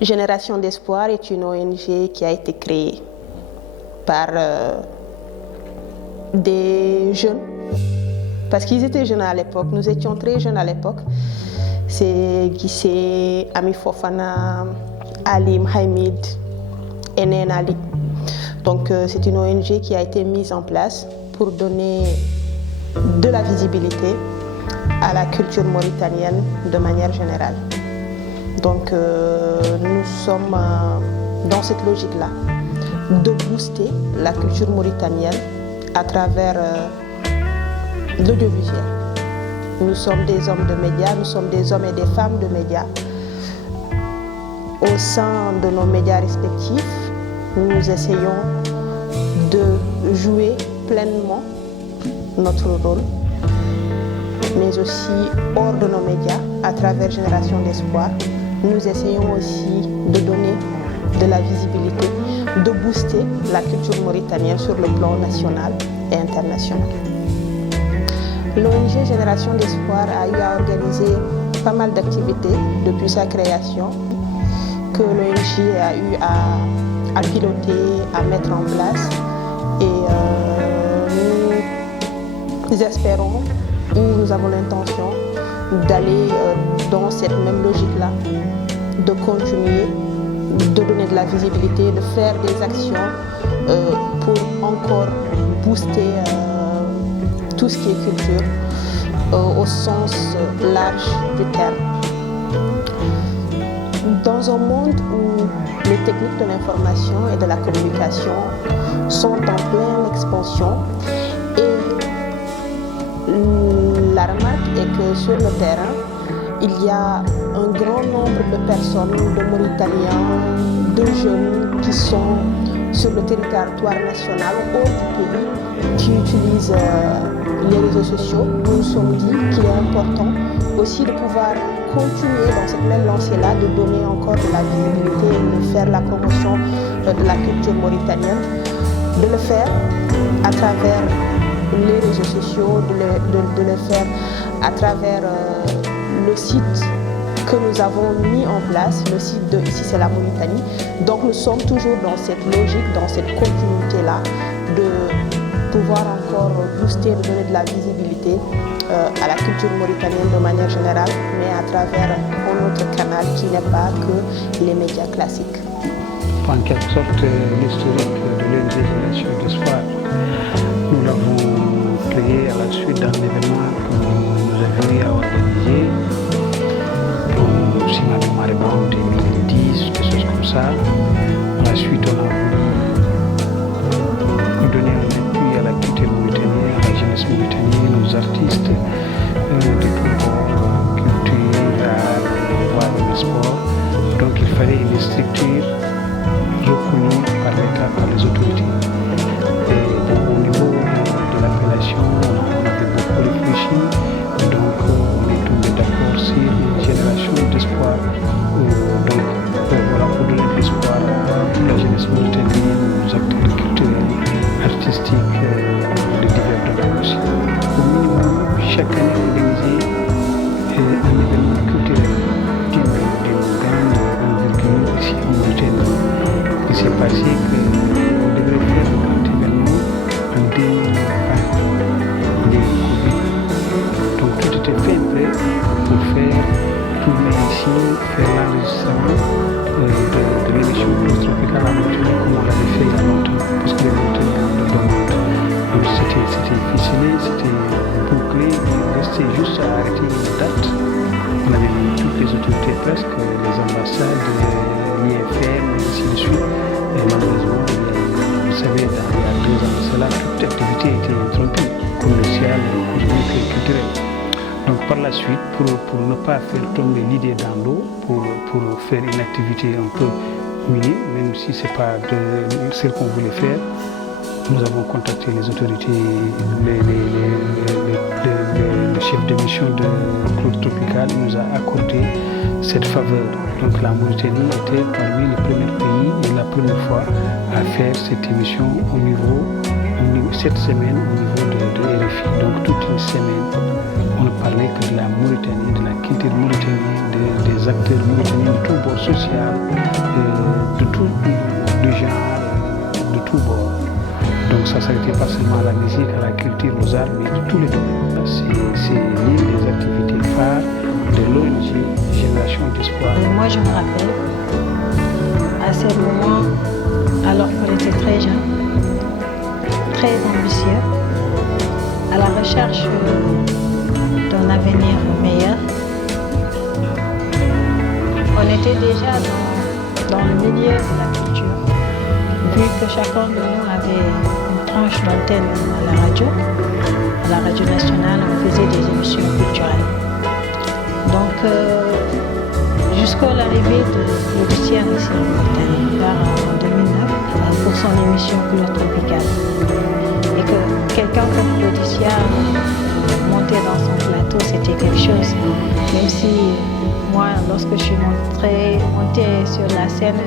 Génération d'Espoir est une ONG qui a été créée par des jeunes, parce qu'ils étaient jeunes à l'époque, nous étions très jeunes à l'époque. C'est Guissé, Ami Fofana, Alim, Hamid et Nen Ali. Donc c'est une ONG qui a été mise en place pour donner de la visibilité à la culture mauritanienne de manière générale. Donc nous sommes dans cette logique-là, de booster la culture mauritanienne à travers l'audiovisuel. Nous sommes des hommes de médias, nous sommes des hommes et des femmes de médias. Au sein de nos médias respectifs, nous essayons de jouer pleinement notre rôle, mais aussi hors de nos médias, à travers Génération d'Espoir. Nous essayons aussi de donner de la visibilité, de booster la culture mauritanienne sur le plan national et international. L'ONG Génération d'Espoir a eu à organiser pas mal d'activités depuis sa création, que l'ONG a eu à piloter, à mettre en place. Et nous espérons, ou nous avons l'intention d'aller dans cette même logique-là, de continuer, de donner de la visibilité, de faire des actions pour encore booster tout ce qui est culture au sens large du terme. Dans un monde où les techniques de l'information et de la communication sont en pleine expansion, et la remarque est que sur le terrain, il y a un grand nombre de personnes, de Mauritaniens, de jeunes qui sont sur le territoire national hors du pays, qui utilisent les réseaux sociaux. Nous nous sommes dit qu'il est important aussi de pouvoir continuer dans cette même lancée-là, de donner encore de la visibilité, de faire la promotion de la culture mauritanienne, de le faire à travers les réseaux sociaux, de le faire à travers le site que nous avons mis en place, le site de Ici c'est la Mauritanie. Donc nous sommes toujours dans cette logique, dans cette continuité-là, de pouvoir encore booster, de donner de la visibilité à la culture mauritanienne de manière générale, mais à travers un autre canal qui n'est pas que les médias classiques. En quelque sorte, l'historique de l'ONG Génération d'Espoir, nous l'avons créé à la suite d'un événement que nous avions eu à organiser, si ma mémoire est bonne, en 2010, quelque chose comme ça. À la suite, on a voulu donner un appui à la culture mauritanienne, à la jeunesse mauritanienne, aux artistes, de tout culture, art, et sport. Donc il fallait une structure reconnue par l'État, par les autorités. Et au niveau de l'appellation, on avait beaucoup réfléchi, donc on est tombé d'accord sur une génération d'espoir. Donc voilà, pour donner de l'espoir à la jeunesse mauritanienne, aux acteurs culturels, artistiques, de divers domaines aussi. Au minimum, chaque année organiser un événement culturel d'une grande envergure ici en Mauritanie. Il s'est passé qu'on devrait faire un grand événement en 2020, le Covid. Donc tout était fait prêt pour faire tourner ici, faire l'enregistrement de l'émission Tropicale à Mauritanie comme on l'avait fait il y a longtemps, parce que les Mauritaniens en demandent. Donc c'était ficelé, c'était bouclé, il restait juste à arrêter une date. On avait mis toutes les autorités presque, les ambassades, l'IFM, ainsi de suite. Et malheureusement, vous savez, il y a 2 ans de cela, toute activité a été interrompue, commerciale, économique et culturelle. Donc par la suite, pour ne pas faire tomber l'idée dans l'eau, pour faire une activité un peu minime, même si ce n'est pas celle qu'on voulait faire, nous avons contacté les autorités, le chef de mission de Claude Tropical nous a accordé cette faveur. Donc la Mauritanie était parmi les premiers pays et la première fois à faire cette émission au niveau cette semaine au niveau de RFI. défi. Donc toute une semaine, on ne parlait que de la Mauritanie, de la culture mauritanienne, des acteurs mauritaniens de tout bord social, de tout de genre, de tout bord. Donc ça n'était pas seulement à la musique, à la culture, aux arts, mais de tous les domaines. C'est l'une des activités phares de l'ONG Génération d'Espoir. Moi je me rappelle, à ce moment, alors qu'on était très jeunes, très ambitieux, à la recherche d'un avenir meilleur. On était déjà dans le milieu de la culture, vu que chacun de nous avait une tranche d'antenne à la radio nationale, on faisait des émissions culturelles. Donc, jusqu'à l'arrivée de l'Odyssia ici en Mauritanie, en 2009, pour son émission Couleur Tropicale. Et que quelqu'un comme l'Odyssia monter dans son plateau, c'était quelque chose. Même si moi, lorsque je suis montée sur la scène,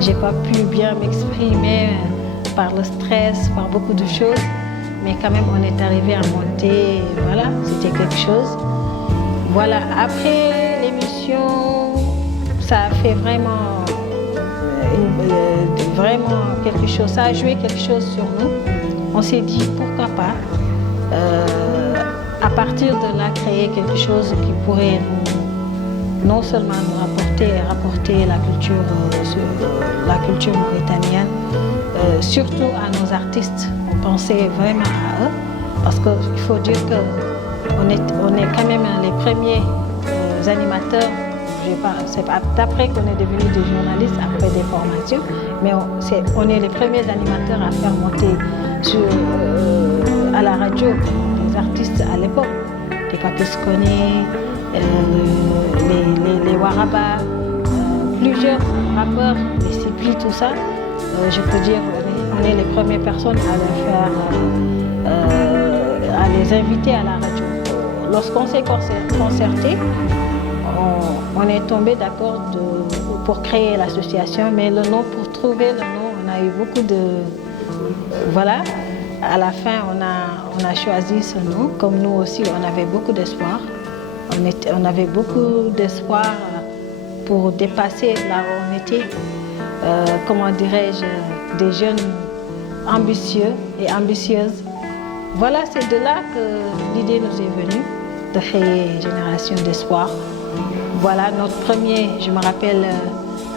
j'ai pas pu bien m'exprimer par le stress, par beaucoup de choses. Mais quand même, on est arrivé à monter, voilà, c'était quelque chose. Voilà, après l'émission, ça a fait vraiment quelque chose, ça a joué quelque chose sur nous. On s'est dit, pourquoi pas, à partir de là, créer quelque chose qui pourrait non seulement nous rapporter la culture mauritanienne, surtout à nos artistes. On pensait vraiment à eux, parce qu'il faut dire qu'on est quand même les premiers animateurs. C'est après qu'on est devenus des journalistes, après des formations, mais on est les premiers animateurs à faire monter à la radio les artistes à l'époque, les Papis Koné, les Waraba, plusieurs rappeurs, les Sipli, tout ça. Je peux dire, on est les premières personnes à les inviter à la radio. Lorsqu'on s'est concerté, on est tombé d'accord pour créer l'association, mais le nom, pour trouver le nom, on a eu beaucoup de... Voilà, à la fin, on a choisi ce nom. Comme nous aussi, on avait beaucoup d'espoir. On avait beaucoup d'espoir pour dépasser là où on était, comment dirais-je, des jeunes ambitieux et ambitieuses. Voilà, c'est de là que l'idée nous est venue de créer Génération d'Espoir. Voilà, notre premier, je me rappelle,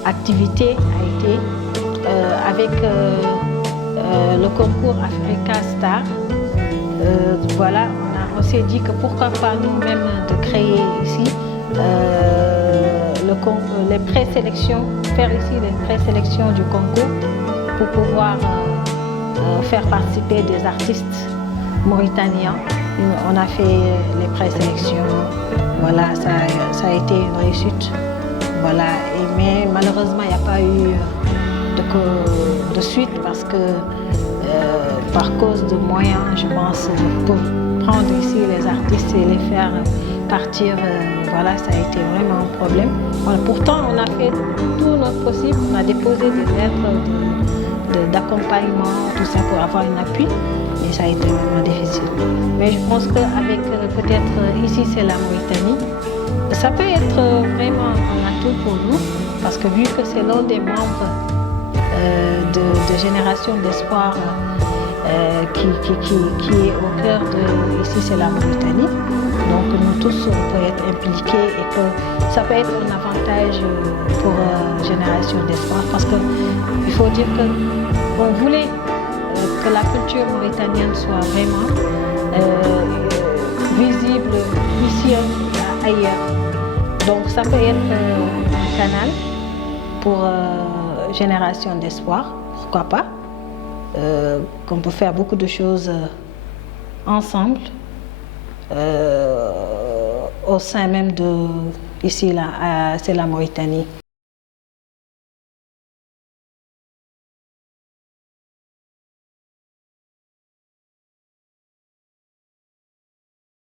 activité a été avec le concours Africa Star. Voilà, on s'est dit que pourquoi pas nous-mêmes de créer ici les présélections, faire ici les présélections du concours pour pouvoir faire participer des artistes mauritaniens. On a fait les présélections, voilà, ça a été une réussite. Voilà. Mais malheureusement, il n'y a pas eu de suite parce que par cause de moyens, je pense, pour prendre ici les artistes et les faire partir, voilà, ça a été vraiment un problème. Voilà, pourtant, on a fait tout notre possible, on a déposé des lettres d'accompagnement, tout ça pour avoir un appui, mais ça a été vraiment difficile. Mais je pense qu'avec peut-être ici c'est la Mauritanie, ça peut être vraiment un atout pour nous, parce que vu que c'est l'un des membres de Génération d'Espoir qui est au cœur de ici c'est la Mauritanie, donc nous tous on peut être impliqués et que ça peut être un avantage pour Génération d'Espoir, parce qu'il faut dire qu'on voulait que la culture mauritanienne soit vraiment visible ici et ailleurs. Donc ça peut être un canal pour Génération d'Espoir, pourquoi pas, qu'on peut faire beaucoup de choses ensemble au sein même de ici là, c'est la Mauritanie.